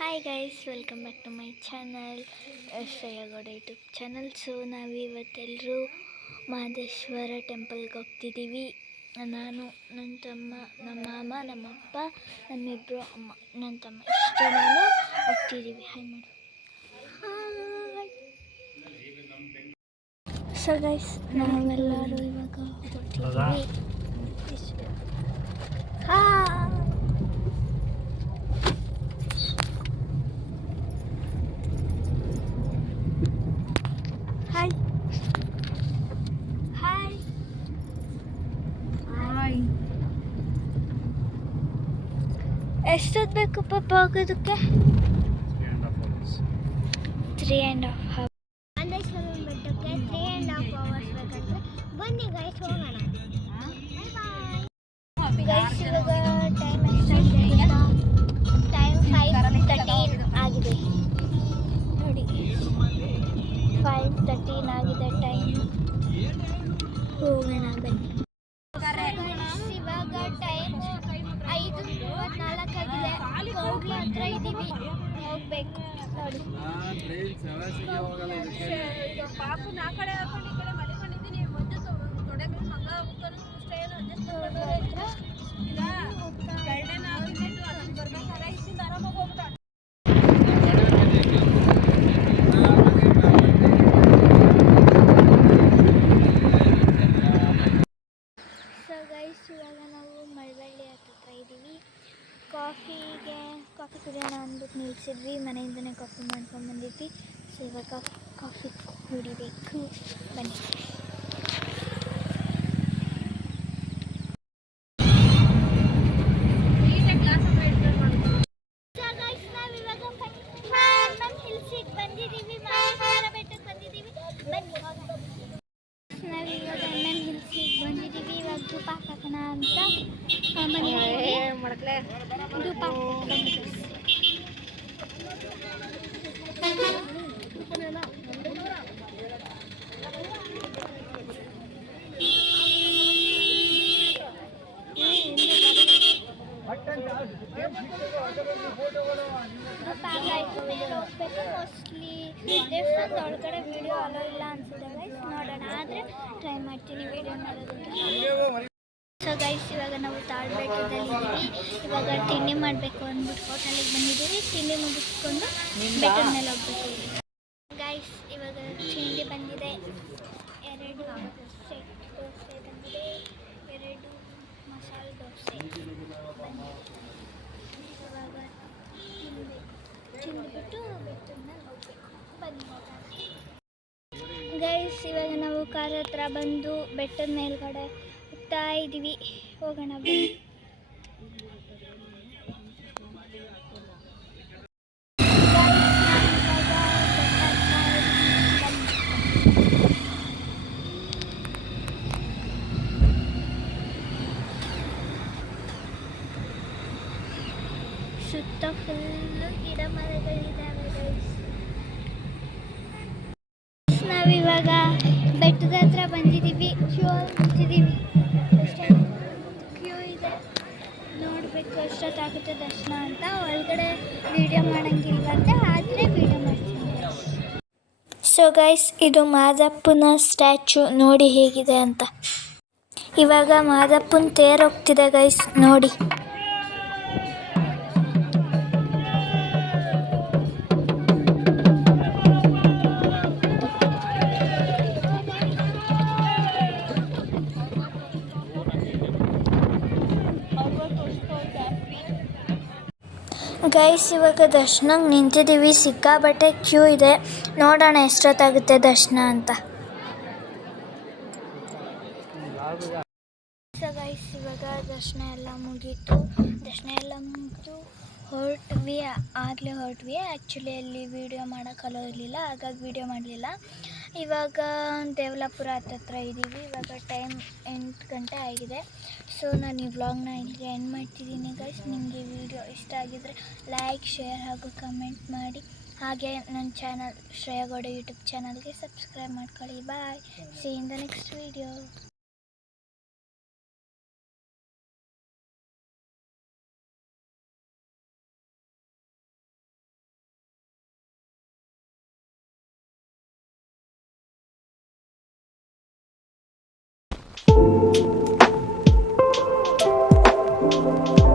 Hi guys, welcome back to my channel Shreya Gowda YouTube channel. So ನಾವಿವತ್ತೆಲ್ಲರೂ ಮಹದೇಶ್ವರ ಟೆಂಪಲ್ಗೆ ಹೋಗ್ತಿದ್ದೀವಿ. ನಾನು, ನನ್ನ ತಮ್ಮ, ನಮ್ಮ ಮಾಮ, ನಮ್ಮಪ್ಪ, ನಮ್ಮಿಬ್ಬರು ಅಮ್ಮ, ನನ್ನ ತಮ್ಮ ಇಷ್ಟು ನಾನು ಹೋಗ್ತಿದ್ದೀವಿ. ಹಾಯ್ ಮಾಡು. ಸೊ ಗೈಸ್, ನಾವೆಲ್ಲರೂ ಇವಾಗ ಹೊರಟಿದ್ದೀವಿ. Hi hi hi. ಎಷ್ಟೊತ್ತು ಬೇಕು ಪಾಪ ಹೋಗೋದಕ್ಕೆ? 3.5 hours. ಮಹದೇಶ್ವರನ ಬೆಟ್ಟಕ್ಕೆ 3.5 hours ಬೇಕಂದ್ರೆ ಬನ್ನಿ ಗೈಸ್, ಹೋಗೋಣ. ಗೈಸ್, ಇವಾಗ ಟೈಮ್ ಎಷ್ಟಾಗಿದೆ? ಟೈಮ್ 5:13 ಆಗಿದೆ ನೋಡಿ. 5:13 ಆಗಿದೆ ಟೈಮ್. ಹೋಗೋಣ ಬನ್ನಿ. ಇವಾಗ ಟೈಮ್ 5:34 ಆಗಿದೆ. ಕೌಡ್ಲ ಹತ್ರ ಇದ್ದೀವಿ, ಹೋಗ್ಬೇಕು ನೋಡಿ. ಪಾಪು ನಾ ಕಡೆ ಹಾಕೊಂಡು ಈ ಕಡೆ ಮಲ್ಕೊಂಡಿದ್ದೀನಿ. ಮೊದಲು ತೊಡೆ ಮೇಲೆ ಮಗ ಹೋಗ್ತಾನೆ ಅಷ್ಟೇ. ಗರ್ಡನ್ ಆಗಿದ್ದು ಅದನ್ನು ಬರ್ಬೇಕಾದ್ರೆ ಇಷ್ಟಿಂದ ಆರಾಮಾಗಿ ಹೋಗ್ತಾನೆ. ಸೊ ಗೈಸ್, ಇವಾಗ ನಾವು ಮಳವಳ್ಳಿ ಹತ್ರ ಇದ್ದೀವಿ. ಕಾಫಿ ಕುಡಿಯೋಣ ಅಂದ್ಬಿಟ್ಟು ನಿಲ್ಸಿದ್ವಿ. ಮನೆಯಿಂದನೇ ಕಾಫಿ ಮಾಡ್ಕೊಂಡು ಬಂದಿದ್ವಿ. ಸೊ ಇವಾಗ ಕಾಫಿ ಕುಡಿಬೇಕು, ಬನ್ನಿ. ನಾವಿವಾಗ ಎಣ್ಣೆನ್ ಹಿಲ್ಸಿಗೆ ಬಂದಿದ್ದೀವಿ. ಇವಾಗ ಧೂಪ ಹಾಕೋಣ ಅಂತ ಧೂಪ ಮೋಸ್ಟ್ಲಿ ದೇವಸ್ಥಾನದ ಒಳಗಡೆ ವಿಡಿಯೋ ಅಲೋ ಇಲ್ಲ ಅನ್ಸುತ್ತೆ ಗೈಸ್. ನೋಡೋಣ, ಆದರೆ ಟ್ರೈ ಮಾಡ್ತೀನಿ ವಿಡಿಯೋ ಮಾಡೋದಕ್ಕೆ. ಸೊ ಗೈಸ್, ಇವಾಗ ನಾವು ತಾಳ್ಬೆಟ್ಟದಲ್ಲಿದ್ದೀವಿ. ಇವಾಗ ತಿಂಡಿ ಮಾಡಬೇಕು ಅಂದ್ಬಿಟ್ಟು ಹೋಟೆಲಿಗೆ ಬಂದಿದ್ದೀವಿ. ತಿಂಡಿ ಮುಗಿಸ್ಕೊಂಡು ಬೆಟ್ಟದ ಮೇಲೆ ಹೋಗ್ಬೇಕು ಗೈಸ್. ಇವಾಗ ತಿಂಡಿ ಬಂದಿದೆ. 2 ಸೆಟ್ ದೋಸೆ ಬಂದಿದೆ, 2 ಮಸಾಲೆ ದೋಸೆ ಬಂದಿದೆ. ಇವಾಗ ತಿಂದುಬಿಟ್ಟು ಬೆಟ್ಟದ ಮೇಲೆ ಹೋಗ್ಬೇಕು, ಬನ್ನಿ ಹೋಗೋಣ ಗೈಸ್. ಇವಾಗ ನಾವು ಕಾರ್ ಹತ್ರ ಬಂದು ಬೆಟ್ಟದ ಮೇಲ್ಗಡೆ ಹೋಗ್ತಾ ಇದ್ದೀವಿ. ಹೋಗೋಣ ಬನ್ನಿ. ಸುತ್ತ ಫುಲ್ಲು ಗಿಡ ಮರಗಳಿದ್ದಾವೆ ಗೈಸ್. ನಾವಿವಾಗ ಬೆಟ್ಟದ ಹತ್ರ ಬಂದಿದ್ದೀವಿ. ಕ್ಯೂ ಇದೆ, ನೋಡಬೇಕು ಎಷ್ಟೊತ್ತಾಗುತ್ತೆ ದರ್ಶನ ಅಂತ. ಒಳಗಡೆ ವಿಡಿಯೋ ಮಾಡೋಂಗಿಲ್ವಂತೆ, ಆದರೆ ವಿಡಿಯೋ ಮಾಡ್ತೀನಿ. ಸೊ ಗೈಸ್, ಇದು ಮಾದಪ್ಪನ ಸ್ಟ್ಯಾಚು ನೋಡಿ ಹೇಗಿದೆ ಅಂತ. ಇವಾಗ ಮಾದಪ್ಪನ ತೇರು ಹೋಗ್ತಿದೆ ಗೈಸ್, ನೋಡಿ. ಗೈಸ್, ಇವಾಗ ದರ್ಶನಕ್ಕೆ ನಿಂತಿದ್ದೀವಿ. ಸಿಕ್ಕಾಬಟ್ಟೆ ಕ್ಯೂ ಇದೆ. ನೋಡೋಣ ಎಷ್ಟೊತ್ತಾಗುತ್ತೆ ದರ್ಶನ ಅಂತ. ಸೊ ಗೈಸ್, ಇವಾಗ ದರ್ಶನ ಎಲ್ಲ ಮುಗೀತು. ಹೊರಟ್ವಿ. ಆ್ಯಕ್ಚುಲಿ ಅಲ್ಲಿ ವೀಡಿಯೋ ಮಾಡೋಕ್ಕೆ ಅಲೋ ಇರಲಿಲ್ಲ, ಹಾಗಾಗಿ ವೀಡಿಯೋ ಮಾಡಲಿಲ್ಲ. ಇವಾಗ ದೇವಲಾಪುರ ಹತ್ರ ಇದ್ದೀವಿ. ಇವಾಗ ಟೈಮ್ 8 ಗಂಟೆ ಆಗಿದೆ. ಸೊ ನಾನು ಈ ವ್ಲಾಗ್ನ ಇಲ್ಲಿಗೆ ಎಂಡ್ ಮಾಡ್ತಿದ್ದೀನಿ ಗೈಸ್. ನಿಮಗೆ ವಿಡಿಯೋ ಇಷ್ಟ ಆಗಿದ್ದರೆ ಲೈಕ್, ಶೇರ್ ಹಾಗೂ ಕಮೆಂಟ್ ಮಾಡಿ. ಹಾಗೆ ನನ್ನ ಚಾನಲ್ ಶ್ರೇಯಗೌಡ ಯೂಟ್ಯೂಬ್ ಚಾನಲ್ಗೆ ಸಬ್ಸ್ಕ್ರೈಬ್ ಮಾಡ್ಕೊಳ್ಳಿ. Bye, see in the next video. Bye.